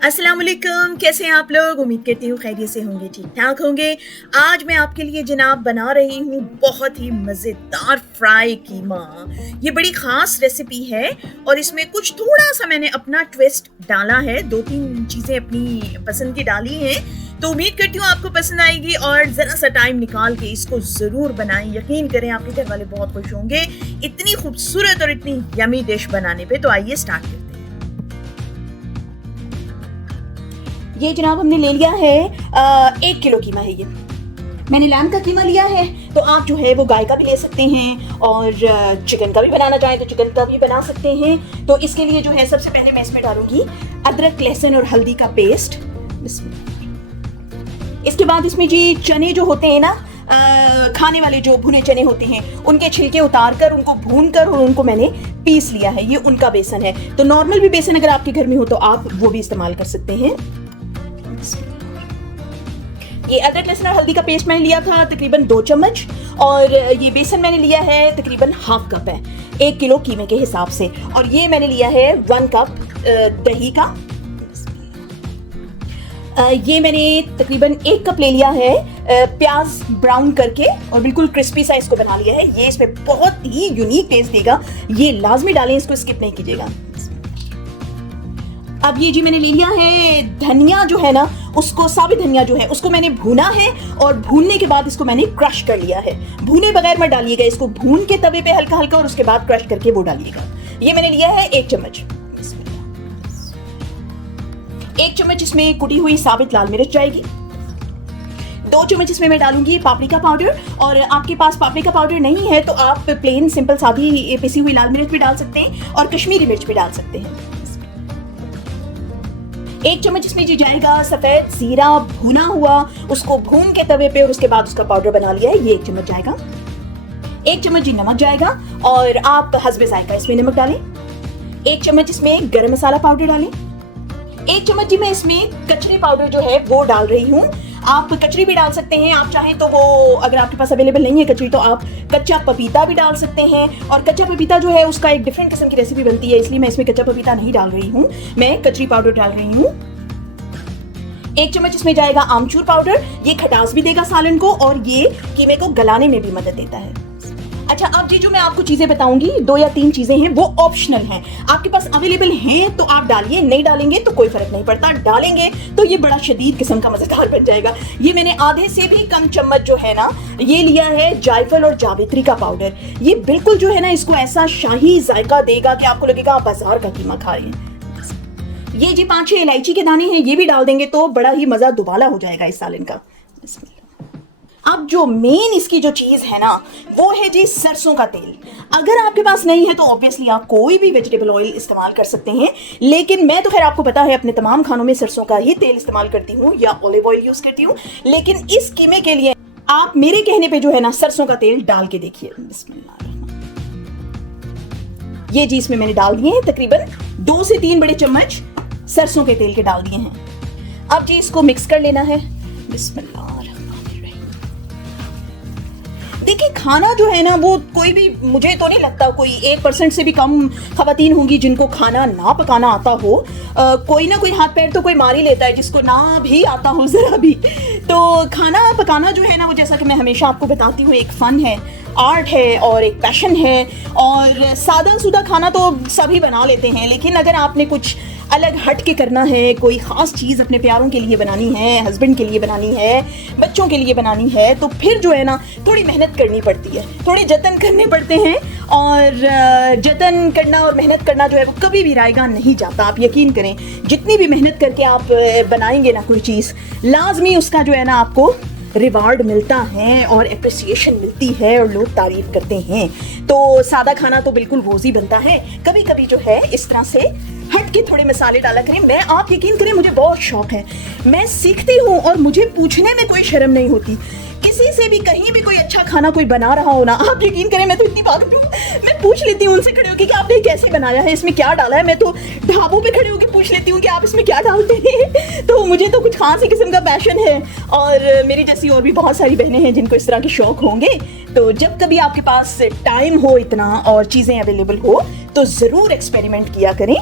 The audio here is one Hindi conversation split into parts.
अस्सलाम वालेकुम, कैसे हैं आप लोग। उम्मीद करती हूँ खैरियत से होंगे, ठीक ठाक होंगे। आज मैं आपके लिए जनाब बना रही हूँ बहुत ही मज़ेदार फ्राई कीमा। ये बड़ी ख़ास रेसिपी है और इसमें कुछ थोड़ा सा मैंने अपना ट्विस्ट डाला है, 2-3 चीज़ें अपनी पसंद की डाली हैं। तो उम्मीद करती हूँ आपको पसंद आएगी और ज़रा सा टाइम निकाल के इसको ज़रूर बनाएं। यकीन करें आपके घर वाले बहुत खुश होंगे इतनी खूबसूरत और इतनी यमी डिश बनाने पे। तो आइए स्टार्ट करते हैं। ये जनाब हमने ले लिया है 1 किलो कीमा है। ये मैंने लैम्ब का कीमा लिया है, तो आप जो है वो गाय का भी ले सकते हैं और चिकन का भी बनाना चाहें तो चिकन का भी बना सकते हैं। तो इसके लिए जो है सबसे पहले मैं इसमें डालूंगी अदरक, लहसुन और हल्दी का पेस्ट। इसके बाद इसमें जी चने जो होते हैं ना, खाने वाले जो भुने चने होते हैं, उनके छिलके उतार कर उनको भून कर और उनको मैंने पीस लिया है। ये उनका बेसन है। तो नॉर्मल भी बेसन अगर आपके घर में हो तो आप वो भी इस्तेमाल कर सकते हैं। ये अदरक, लहसुन और हल्दी का पेस्ट मैंने लिया था तकरीबन 2 चम्मच और ये बेसन मैंने लिया है तकरीबन हाफ कप है 1 किलो कीमे के हिसाब से। और ये मैंने लिया है 1 कप दही का। ये मैंने तकरीबन 1 कप ले लिया है प्याज ब्राउन करके और बिल्कुल क्रिस्पी सा इसको बना लिया है। ये इसमें बहुत ही यूनिक टेस्ट देगा, ये लाजमी डालें, इसको स्किप नहीं कीजिएगा। अब ये जी मैंने ले लिया है धनिया जो है ना, उसको साबित धनिया जो है उसको मैंने भूना है और भूनने के बाद इसको मैंने क्रश कर लिया है। भूने बगैर मत डालिएगा, इसको भून के तवे पे हल्का हल्का और उसके बाद क्रश करके वो डालिएगा। ये मैंने लिया है 1 चम्मच। 1 चम्मच इसमें कुटी हुई साबित लाल मिर्च जाएगी। 2 चम्मच इसमें मैं डालूंगी पापरिका पाउडर, और आपके पास पापरिका पाउडर नहीं है तो आप प्लेन सिंपल सादी पिसी हुई लाल मिर्च भी डाल सकते हैं और कश्मीरी मिर्च भी डाल सकते हैं। 1 चम्मच इसमें जी जाएगा सफेद जीरा भुना हुआ, उसको भून के तवे पे और उसके बाद उसका पाउडर बना लिया है, ये 1 चम्मच जाएगा। 1 चम्मच जी नमक जाएगा और आप हस्बे जायका इसमें नमक डालें। 1 चम्मच इसमें गरम मसाला पाउडर डालें। 1 चम्मच जी मैं इसमें कचरी पाउडर जो है वो डाल रही हूँ। आप कचरी भी डाल सकते हैं, आप चाहें तो वो अगर आपके पास अवेलेबल नहीं है कचरी तो आप कच्चा पपीता भी डाल सकते हैं। और कच्चा पपीता जो है उसका एक डिफरेंट किस्म की रेसिपी बनती है, इसलिए मैं इसमें कच्चा पपीता नहीं डाल रही हूँ, मैं कचरी पाउडर डाल रही हूँ। 1 चम्मच इसमें जाएगा आमचूर पाउडर, ये खटास भी देगा सालन को और ये कीमे को गलाने में भी मदद देता है। अच्छा, अब जी जो मैं आपको चीजें बताऊंगी 2 या 3 चीजें हैं वो ऑप्शनल हैं, आपके पास अवेलेबल हैं तो आप डालिए, नहीं डालेंगे तो कोई फर्क नहीं पड़ता, डालेंगे तो ये बड़ा शदीद किस्म का मजेदार बन जाएगा। ये मैंने आधे से भी कम चम्मच जो है ना ये लिया है जायफल और जावित्री का पाउडर। ये बिल्कुल जो है ना इसको ऐसा शाही जायका देगा कि आपको लगेगा आप बाजार का कीमा खा रहे हैं। ये जी 5-6 इलायची के दाने हैं, ये भी डाल देंगे तो बड़ा ही मजा दुबाला हो जाएगा इस सालन का। अब जो मेन इसकी जो चीज है ना वो है जी सरसों का तेल। अगर आपके पास नहीं है तो ऑब्वियसली आप कोई भी वेजिटेबल ऑयल इस्तेमाल कर सकते हैं, लेकिन मैं तो खैर आपको पता है अपने तमाम खानों में सरसों का ही तेल इस्तेमाल करती हूँ या ऑलिव ऑयल यूज करती हूँ, लेकिन इस कीमे के लिए आप मेरे कहने पे जो है ना सरसों का तेल डाल के देखिए। ये जी इसमें मैंने डाल दिए हैं तकरीबन 2 से 3 बड़े चम्मच सरसों के तेल के डाल दिए हैं। अब जी इसको मिक्स कर लेना है। बिस्मिल्लाह। देखिए खाना जो है ना वो कोई भी, मुझे तो नहीं लगता कोई 1% से भी कम खवातीन होंगी जिनको खाना ना पकाना आता हो। कोई ना कोई हाथ पैर तो कोई मार ही लेता है जिसको ना भी आता हो जरा भी। तो खाना पकाना जो है ना वो जैसा कि मैं हमेशा आपको बताती हूँ एक फन है, आर्ट है और एक पैशन है। और सादा सुदा खाना तो सभी बना लेते हैं, लेकिन अगर आपने कुछ अलग हट के करना है, कोई ख़ास चीज़ अपने प्यारों के लिए बनानी है, हस्बैंड के लिए बनानी है, बच्चों के लिए बनानी है, तो फिर जो है ना थोड़ी मेहनत करनी पड़ती है, थोड़े जतन करने पड़ते हैं। और जतन करना और मेहनत करना जो है वो कभी भी रायगा नहीं जाता। आप यकीन करें जितनी भी मेहनत करके आप बनाएंगे ना कोई चीज़, लाजमी उसका जो है ना आपको रिवार्ड मिलता है और एप्रिसिएशन मिलती है और लोग तारीफ करते हैं। तो सादा खाना तो बिल्कुल रोज़ी बनता है, कभी कभी जो है इस तरह से हट के थोड़े मसाले डाला करें। मैं, आप यकीन करें मुझे बहुत शौक है, मैं सीखती हूँ और मुझे पूछने में कोई शर्म नहीं होती। किसी से भी कहीं भी कोई अच्छा खाना कोई बना रहा हो ना, आप यकीन करें मैं तो इतनी पागल हूँ, मैं पूछ लेती हूँ उनसे खड़े होकर कि आपने कैसे बनाया है, इसमें क्या डाला है। मैं तो ढाबों पे खड़े होकर पूछ लेती हूँ कि आप इसमें क्या डालते हैं। तो मुझे तो कुछ खास ही किस्म का पैशन है और मेरी जैसी और भी बहुत सारी बहनें हैं जिनको इस तरह के शौक होंगे। तो जब कभी आपके पास टाइम हो इतना और चीज़ें अवेलेबल हो तो ज़रूर एक्सपेरिमेंट किया करें।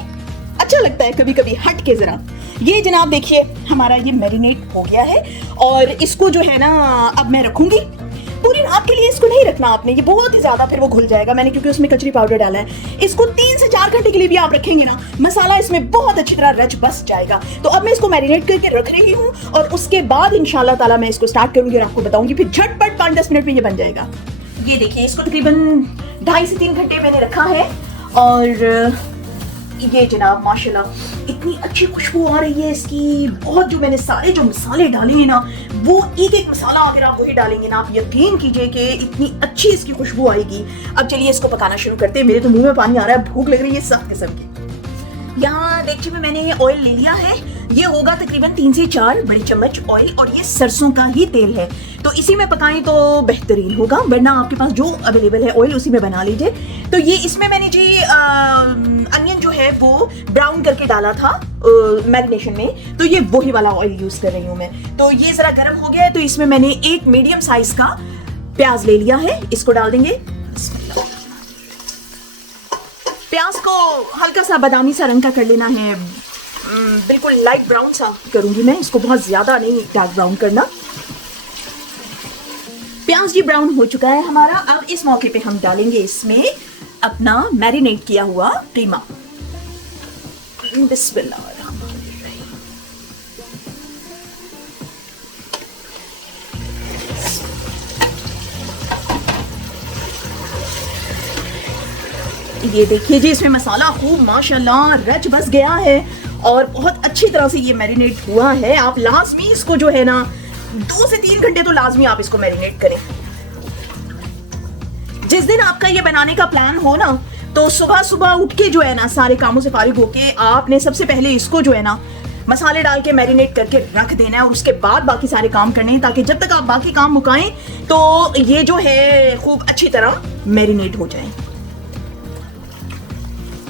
अच्छा लगता है कभी कभी हट के जरा। ये जनाब देखिए हमारा ये मैरिनेट हो गया है और इसको जो है ना अब मैं रखूंगी पूरी रात के लिए। इसको नहीं रखना आपने, ये बहुत ही ज्यादा फिर वो घुल जाएगा। मैंने क्योंकि उसमें कचरी पाउडर डाला है। इसको 3 से 4 घंटे के लिए भी आप रखेंगे ना, मसाला इसमें बहुत अच्छी तरह रच बस जाएगा। तो अब मैं इसको मैरिनेट करके रख रही हूँ और उसके बाद इंशाल्लाह ताला मैं इसको स्टार्ट करूंगी और आपको बताऊंगी, फिर झटपट 5-10 मिनट में ये बन जाएगा। ये देखिए इसको तकरीबन 2.5 से 3 घंटे मैंने रखा है और ये जनाब माशाल्लाह इतनी अच्छी खुशबू आ रही है इसकी। बहुत जो मैंने सारे जो मसाले डाले हैं ना, वो एक मसाला अगर आप वही डालेंगे ना, आप यकीन कीजिए कि इतनी अच्छी इसकी खुशबू आएगी। अब चलिए इसको पकाना शुरू करते हैं। मेरे तो मुंह में पानी आ रहा है, भूख लग रही है सख्त किस्म की। यहाँ देखिए में मैंने ऑयल ले लिया है, ये होगा तकरीबन 3 से 4 बड़ी चम्मच ऑयल और ये सरसों का ही तेल है। तो इसी में पकाएं तो बेहतरीन होगा, वरना आपके पास जो अवेलेबल है ऑयल उसी में बना लीजिए। तो ये इसमें मैंने जी अनियन जो है वो ब्राउन करके डाला था मैरिनेशन में, तो ये वही वाला ऑयल यूज कर रही हूँ मैं। तो ये जरा गर्म हो गया है तो इसमें मैंने एक मीडियम साइज का प्याज ले लिया है, इसको डाल देंगे। प्याज को हल्का सा बादामी सा रंग का कर लेना है, बिल्कुल लाइट ब्राउन सा करूंगी मैं इसको, बहुत ज्यादा नहीं डार्क ब्राउन करना। प्याज जी ब्राउन हो चुका है हमारा। अब इस मौके पे हम डालेंगे इसमें अपना मैरिनेट किया हुआ कीमा। बिस्मिल्लाह। ये देखिए जी इसमें मसाला खूब माशाल्लाह रच बस गया है और बहुत अच्छी तरह से ये मैरिनेट हुआ है। आप लाजमी इसको जो है ना 2 से 3 घंटे तो लाजमी आप इसको मैरिनेट करें। जिस दिन आपका ये बनाने का प्लान हो ना, तो सुबह सुबह उठ के जो है ना सारे कामों से फारिग होके आपने सबसे पहले इसको जो है ना मसाले डाल के मैरिनेट करके रख देना है और उसके बाद बाकी सारे काम करने हैं, ताकि जब तक आप बाकी काम मुकाएं तो ये जो है खूब अच्छी तरह मैरिनेट हो जाए।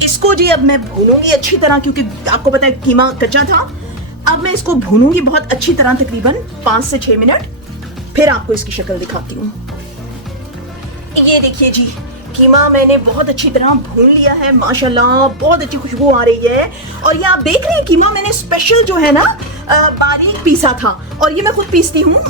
इसको जी अब मैं भूनूंगी अच्छी तरह, क्योंकि आपको पता है कीमा कच्चा था। अब मैं इसको भूनूंगी बहुत अच्छी तरह तकरीबन 5 से 6 मिनट, फिर आपको इसकी शक्ल दिखाती हूँ। ये देखिए जी कीमा मैंने बहुत अच्छी तरह भून लिया है माशाल्लाह, बहुत अच्छी खुशबू आ रही है। और ये आप देख रहे हैं कीमा मैंने स्पेशल जो है ना बारीक पीसा था, और ये मैं खुद पीसती हूँ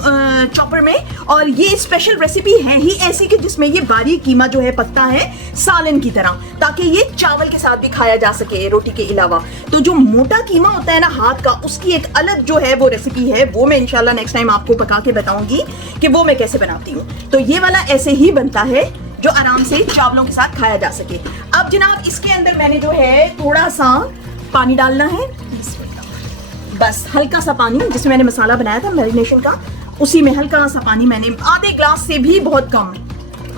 चॉपर में। और ये स्पेशल रेसिपी है ही ऐसी कि जिसमें ये बारीक कीमा जो है पकता है सालन की तरह, ताकि ये चावल के साथ भी खाया जा सके रोटी के अलावा। तो जो मोटा कीमा होता है ना हाथ का, उसकी एक अलग जो है वो रेसिपी है, वो मैं इंशाल्लाह नेक्स्ट टाइम आपको पका के बताऊंगी कि वो मैं कैसे बनाती हूँ। तो ये वाला ऐसे ही बनता है जो आराम से चावलों के साथ खाया जा सके। अब जनाब इसके अंदर मैंने जो है थोड़ा सा पानी डालना है, बस हल्का सा पानी, जिसमें मैंने मसाला बनाया था मैरिनेशन का, उसी में हल्का सा पानी मैंने आधे ग्लास से भी बहुत कम,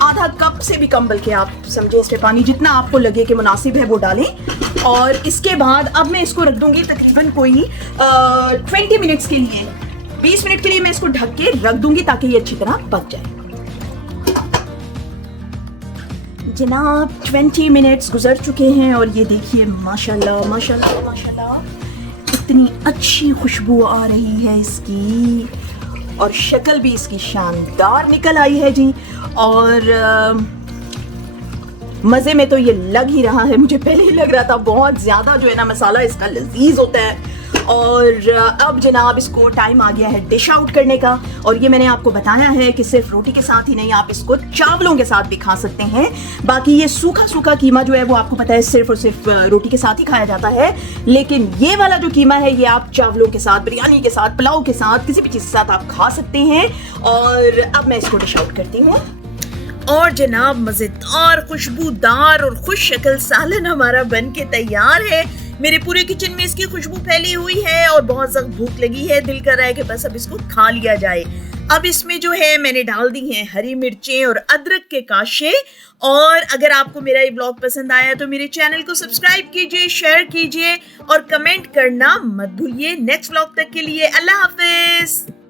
आधा कप से भी कम, बल्कि आप समझे इसमें पानी जितना आपको लगे कि मुनासिब है वो डालें। और इसके बाद अब मैं इसको रख दूंगी तकरीबन कोई 20 मिनट्स के लिए, 20 मिनट के लिए मैं इसको ढक के रख दूंगी ताकि ये अच्छी तरह पक जाए। जनाब 20 मिनट्स गुजर चुके हैं और ये देखिए माशाल्लाह माशाल्लाह माशाल्लाह इतनी अच्छी खुशबू आ रही है इसकी, और शक्ल भी इसकी शानदार निकल आई है जी। और मज़े में तो ये लग ही रहा है, मुझे पहले ही लग रहा था बहुत ज़्यादा जो है ना मसाला इसका लजीज होता है। और अब जनाब इसको टाइम आ गया है डिश आउट करने का। और ये मैंने आपको बताया है कि सिर्फ रोटी के साथ ही नहीं, आप इसको चावलों के साथ भी खा सकते हैं। बाकी ये सूखा सूखा कीमा जो है वो आपको पता है सिर्फ और सिर्फ रोटी के साथ ही खाया जाता है, लेकिन ये वाला जो कीमा है ये आप चावलों के साथ, बिरयानी के साथ, पुलाव के साथ, किसी भी चीज़ के साथ आप खा सकते हैं। और अब मैं इसको डिश आउट करती हूँ। और जनाब मज़ेदार, खुशबूदार और खुश शक्ल सालन हमारा बन के तैयार है। मेरे पूरे किचन में इसकी खुशबू फैली हुई है और बहुत सख्त भूख लगी है, दिल कर रहा है कि बस अब इसको खा लिया जाए। अब इसमें जो है मैंने डाल दी हैं हरी मिर्चें और अदरक के काशे। और अगर आपको मेरा ये ब्लॉग पसंद आया तो मेरे चैनल को सब्सक्राइब कीजिए, शेयर कीजिए और कमेंट करना मत भूलिए। नेक्स्ट ब्लॉग तक के लिए अल्लाह हाफिज।